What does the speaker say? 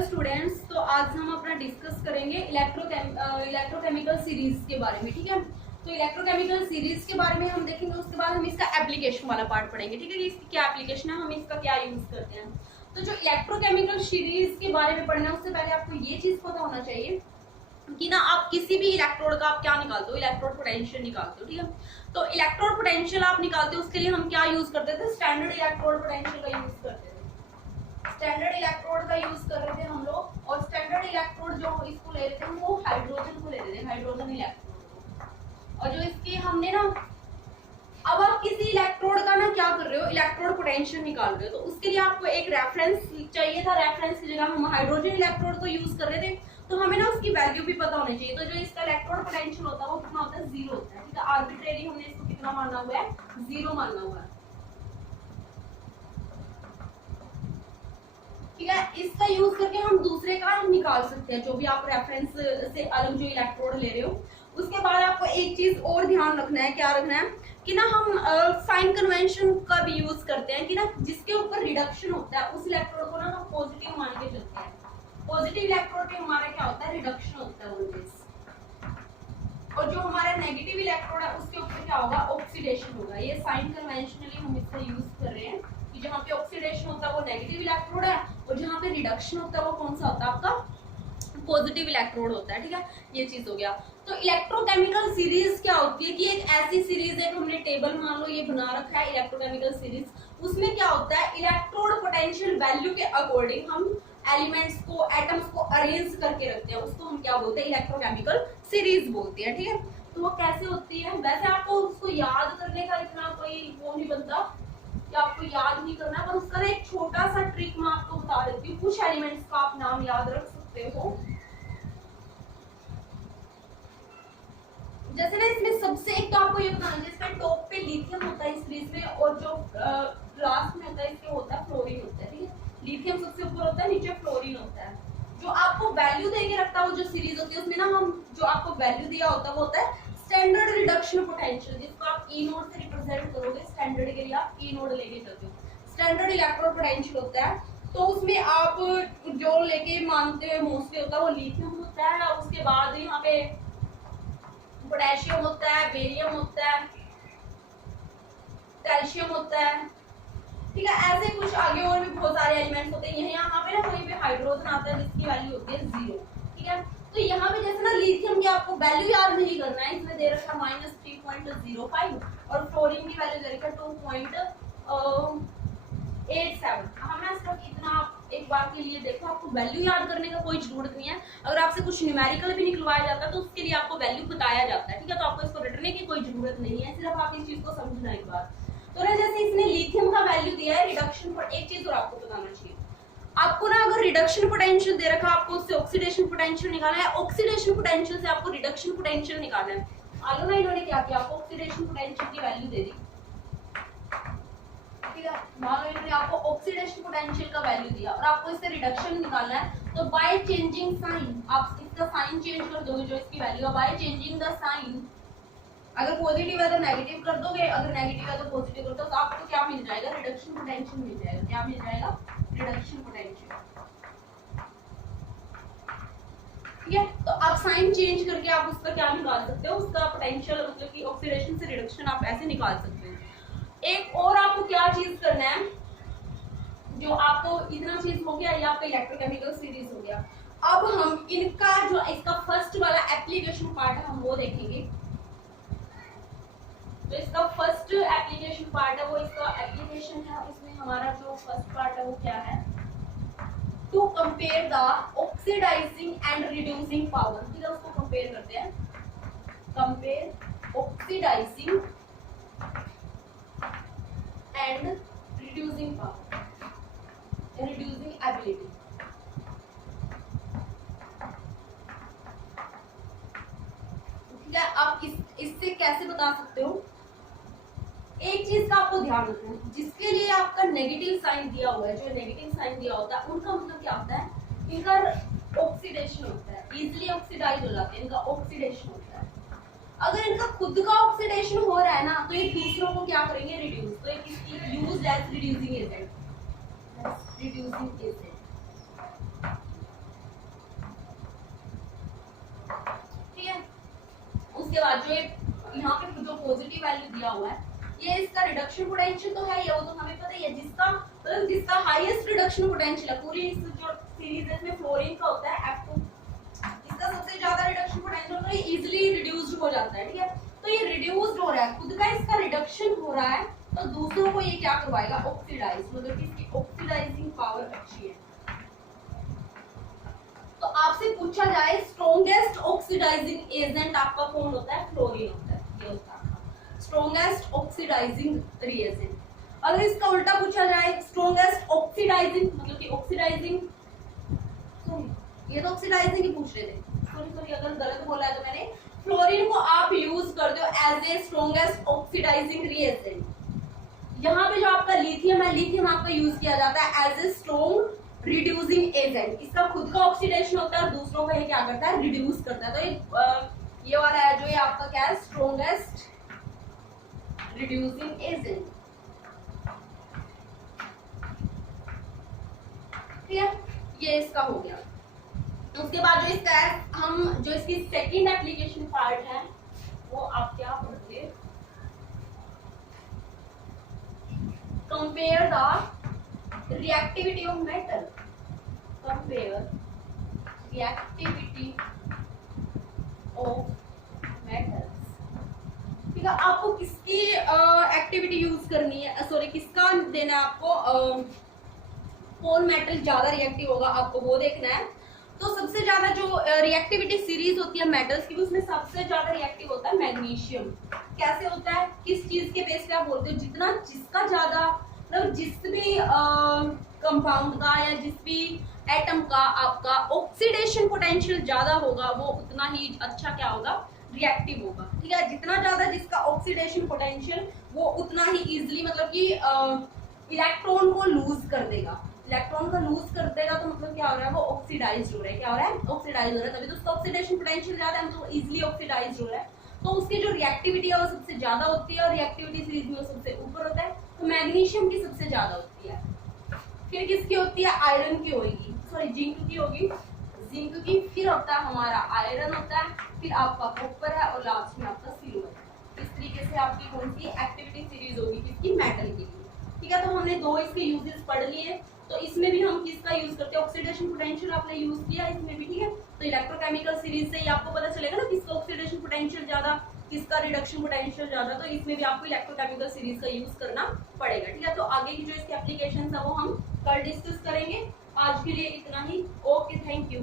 Hello students, तो आज हम अपना डिस्कस करेंगे इलेक्ट्रोकेमिकल सीरीज के बारे में। ठीक है, तो इलेक्ट्रोकेमिकल सीरीज के बारे में हम देखेंगे, उसके बाद हम इसका एप्लीकेशन वाला पार्ट पढ़ेंगे। ठीक है, कि इसकी क्या एप्लीकेशन है, हम इसका क्या यूज करते हैं। तो जो इलेक्ट्रोकेमिकल सीरीज के बारे में पढ़ना है उससे पहले आपको ये चीज पता होना चाहिए कि ना आप किसी भी इलेक्ट्रोड का आप क्या निकालते हो, इलेक्ट्रोड पोटेंशियल निकालते हो। ठीक है, तो इलेक्ट्रोड पोटेंशियल आप निकालते हो, उसके लिए हम क्या यूज करते थे, स्टैंडर्ड इलेक्ट्रोड पोटेंशियल का यूज करते थे। स्टैंडर्ड इलेक्ट्रोड का यूज कर रहे थे हम लोग, और स्टैंडर्ड इलेक्ट्रोड जो इसको ले रहे थे वो हाइड्रोजन को ले रहे थे, हाइड्रोजन इलेक्ट्रोड। और जो इसके हमने ना, अब आप किसी इलेक्ट्रोड का ना क्या कर रहे हो, इलेक्ट्रोड पोटेंशियल निकाल रहे हो, तो उसके लिए आपको एक रेफरेंस चाहिए था। रेफरेंस की जगह हम हाइड्रोजन इलेक्ट्रोड को यूज कर रहे थे, तो हमें ना उसकी वैल्यू भी पता होनी चाहिए। तो जो इसका इलेक्ट्रोड पोटेंशियल होता है वो कितना होता है, 0 होता है। ठीक है, आर्बिट्रेरी हमने इसको कितना माना हुआ है, 0 माना हुआ है। ठीक है, इसका यूज करके हम दूसरे का निकाल सकते हैं, जो भी आप रेफरेंस से अलग जो इलेक्ट्रोड ले रहे हो। उसके बाद आपको एक चीज और ध्यान रखना है, क्या रखना है कि ना हम साइन कन्वेंशन का भी यूज करते हैं कि ना जिसके ऊपर रिडक्शन होता है उस इलेक्ट्रोड को ना हम पॉजिटिव मान के चलते हैं। पॉजिटिव इलेक्ट्रोड पे हमारा क्या होता है, रिडक्शन होता है ऑलवेज। और जो हमारा नेगेटिव इलेक्ट्रोड है उसके ऊपर क्या होगा, ऑक्सीडेशन होगा। ये साइन कन्वेंशनली हम इसका यूज कर रहे हैं कि जहाँ पे ऑक्सीडेशन होता है वो नेगेटिव इलेक्ट्रोड है, और जहाँ पे रिडक्शन होता है वो कौन सा होता है, आपका पॉजिटिव इलेक्ट्रोड होता है। ठीक है, ये चीज हो गया। तो इलेक्ट्रोकेमिकल सीरीज क्या होती है कि एक ऐसी सीरीज है, हमने टेबल मान लो ये बना रखा है इलेक्ट्रोकेमिकल सीरीज। उसमें क्या होता है, इलेक्ट्रोड पोटेंशियल वैल्यू के अकॉर्डिंग हम एलिमेंट्स को, एटम्स को अरेंज करके रखते हैं, उसको हम क्या बोलते हैं, इलेक्ट्रोकेमिकल सीरीज बोलते हैं। ठीक है, तो वो कैसे होती है, वैसे आपको उसको याद करने का इतना कोई वो नहीं बनता कि आपको याद नहीं करना, पर उसका एक छोटा सा ट्रिक मैं आपको बता देती हूँ। कुछ एलिमेंट्स का आप नाम याद रख सकते हो, जैसे ना इसमें सबसे एक तो आपको ये बताना है, जिसका टॉप पे लिथियम होता है इस सीरीज में, और जो लास्ट में होता है इसके होता है फ्लोरीन होता है। ठीक है, लिथियम सबसे ऊपर होता है, नीचे फ्लोरीन होता है। जो आपको वैल्यू देके रखता है वो जो सीरीज होती है उसमें ना हम जो आपको वैल्यू दिया होता है वो होता है स्टैंडर्ड रिडक्शन पोटेंशियल, जिसको आप ई नोड से रिप्रेजेंट करोगे। स्टैंडर्ड के लिए आप ई नोड लेके चलते हो। स्टैंडर्ड इलेक्ट्रोड पोटेंशियल होता है, तो उसमें आप जो लेके मानते हो मोस्टली होता है वो लिथियम होता है। उसके बाद यहाँ पे पोटेशियम होता है, बेरियम होता है, कैल्शियम होता है। ठीक है, ऐसे कुछ आगे और भी बहुत सारे एलिमेंट्स होते हैं। यहाँ पे ना कहीं पे हाइड्रोजन आता है जिसकी वैल्यू होती है 0। ठीक है, तो यहाँ पे जैसे ना लिथियम की आपको वैल्यू याद नहीं करना है, इसमें दे रखा -3.05, और फ्लोरीन की वैल्यू दे रखा 2.87। हमने सिर्फ इतना एक बार के लिए देखो, आपको वैल्यू याद करने का कोई जरूरत नहीं है। अगर आपसे कुछ न्यूमेरिकल भी निकलवाया जाता है तो उसके लिए आपको वैल्यू बताया जाता है। ठीक है, तो आपको इसको रटने की कोई जरूरत नहीं है, सिर्फ आप इस चीज को समझना एक बार। तो ना जैसे इसने लिथियम का वैल्यू दिया है रिडक्शन पर, एक चीज और आपको बताना चाहिए, आपको ना अगर रिडक्शन पोटेंशियल दे रखा, आपको उससे ऑक्सीडेशन पोटेंशियल निकालना है, ऑक्सीडेशन पोटेंशियल से आपको रिडक्शन पोटेंशियल निकालना है। आलो ना इन्होंने क्या किया, आपको ऑक्सीडेशन पोटेंशियल की वैल्यू दे दी। ठीक है, मान लो इन्होंने आपको ऑक्सीडेशन पोटेंशियल का वैल्यू दिया और आपको इससे रिडक्शन निकालना है, तो बाय चेंजिंग साइन आप इसका साइन चेंज कर दोगे, जो इसकी वैल्यू है बाय चेंजिंग द साइन। अगर पॉजिटिव है तो नेगेटिव कर दोगे, अगर नेगेटिव है तो पॉजिटिव कर दो, तो आपको क्या मिल जाएगा, रिडक्शन पोटेंशियल मिल जाएगा। क्या मिल जाएगा, रिडक्शन पोटेंशियल। ठीक है, तो आप साइन चेंज करके आप उसका क्या निकाल सकते हो, उसका पोटेंशियल, मतलब कि ऑक्सीडेशन से रिडक्शन आप ऐसे निकाल सकते हो। एक और आपको क्या चीज करना है, जो आपको इतना चीज हो गया, ये आपका इलेक्ट्रोकेमिकल सीरीज हो गया। अब हम इनका जो इसका फर्स्ट वाला एप्लीकेशन पार्ट है हम वो देखेंगे। तो इसका फर्स्ट एप्लीकेशन पार्ट है वो, इसका एप्लीकेशन है, इसमें हमारा जो फर्स्ट पार्ट है वो क्या है, to compare the oxidising and reducing power. ठीक है, उसको कंपेयर करते हैं, compare oxidising and reducing power, reducing ability. ठीक है, आप इससे कैसे बता सकते हो, एक चीज का आपको ध्यान रखना है, जिसके लिए आपका नेगेटिव साइन दिया हुआ है, जो नेगेटिव साइन दिया होता है उनका मतलब क्या होता है, इनका ऑक्सीडेशन होता है, इजीली ऑक्सीडाइज हो जाते हैं, इनका ऑक्सीडेशन होता है। अगर इनका खुद का ऑक्सीडेशन हो रहा है ना, तो ये दूसरों को क्या करेंगे, रिड्यूस। तो एक इसकी used as reducing agent, reducing agent. उसके बाद जो यहाँ पे जो पॉजिटिव वैल्यू दिया हुआ है ये इसका रिडक्शन पोटेंशियल तो है, ये वो तो हमें पता ही है। जिसका मतलब जिसका हाईएस्ट रिडक्शन पोटेंशियल है पूरी इस जो सीरीज है, इसमें फ्लोरीन का होता है F2, इसका सबसे ज्यादा रिडक्शन पोटेंशियल होता है, इजीली रिड्यूस्ड हो जाता है, ठीक है। तो ये रिड्यूस्ड हो रहा है, खुद का इसका रिडक्शन हो रहा है, तो दूसरों को ये क्या करवाएगा, ऑक्सीडाइज, मतलब कि इसकी ऑक्सीडाइजिंग पावर अच्छी है। तो आपसे पूछा जाए स्ट्रॉन्गेस्ट ऑक्सीडाइजिंग एजेंट आपका कौन होता है, फ्लोरीन होता है, ये होता है स्ट्रॉन्गेस्ट ऑक्सीडाइजिंग रिएजेंट। अगर इसका उल्टा पूछा जाए स्ट्रॉन्गेस्ट ऑक्सीडाइजिंग, मतलब कि ऑक्सीडाइजिंग, सॉरी ये तो ऑक्सीडाइजिंग ही पूछ रहे थे, सॉरी अगर गलत बोला है तो मैंने, फ्लोरीन को आप यूज करते हो as a strongest oxidising reagent. यहाँ पे जो आपका लिथियम है, लिथियम आपका यूज किया जाता है as a strong reducing agent. इसका खुद का ऑक्सीडेशन होता है और दूसरों को ये क्या करता है, रिड्यूस करता है। तो ये वाला है जो ये आपका क्या है, स्ट्रॉन्गेस्ट रिड्यूसिंग एजेंट, ठीक है, ये इसका हो गया। उसके बाद जो इसका है, हम जो इसकी सेकंड एप्लीकेशन पार्ट है वो आप क्या पढ़ते, compare the reactivity of metal, compare reactivity of metals, ठीक है। आपको किसकी एक्टिविटी यूज करनी है, सॉरी किसका देना है आपको, कौन मेटल ज्यादा रिएक्टिव होगा आपको वो देखना है। तो सबसे ज्यादा जो रिएक्टिविटी सीरीज होती है मेटल्स की, उसमें सबसे ज्यादा रिएक्टिव होता है मैग्नीशियम। कैसे होता है, किस चीज के बेस पे आप बोलते हो, जितना जिसका ज्यादा मतलब जिस भी कंपाउंड का या जिस भी एटम का आपका ऑक्सीडेशन पोटेंशियल ज्यादा होगा वो उतना ही अच्छा क्या होगा, रिएक्टिव होगा, ठीक है। जितना ज्यादा जिसका ऑक्सीडेशन पोटेंशियल वो उतना ही इजिली मतलब कि इलेक्ट्रॉन को लूज कर देगा, इलेक्ट्रॉन का लूज कर देगा तो मतलब क्या हो रहा है, वो ऑक्सीडाइज हो रहा है, क्या हो रहा है, ऑक्सीडाइज हो रहा है, तभी तो उसका ऑक्सीडेशन पोटेंशियल ज्यादा है, मतलब इजिली ऑक्सीडाइज हो रहा है। तो उसकी जो रिएक्टिविटी है वो सबसे ज्यादा होती है और रिएक्टिविटी सीरीज में वो सबसे ऊपर होता है। तो मैग्नीशियम की सबसे ज्यादा होती है, फिर किसकी होती है, आयरन की होगी, सॉरी जिंक की होगी, जिंक की, फिर होता है हमारा आयरन होता है, फिर आपका कॉपर है और लास्ट में आपका सिल्वर। इस तरीके से आपकी कौन सी एक्टिविटी सीरीज होगी किसकी, मेटल के लिए, ठीक है। तो हमने दो इसके यूजेस पढ़ लिए। तो इसमें भी हम किसका यूज करते हैं, ऑक्सीडेशन पोटेंशियल आपने यूज किया इसमें भी, ठीक है। तो इलेक्ट्रोकेमिकल सीरीज से ही आपको पता चलेगा ना किसका ऑक्सीडेशन पोटेंशियल ज्यादा, किसका रिडक्शन पोटेंशियल ज्यादा, तो इसमें भी आपको इलेक्ट्रोकेमिकल सीरीज का यूज करना पड़ेगा, ठीक है। तो आगे की जो इसकी एप्लीकेशन है वो हम कल डिस्कस करेंगे। आज के लिए इतना ही, ओके, थैंक यू।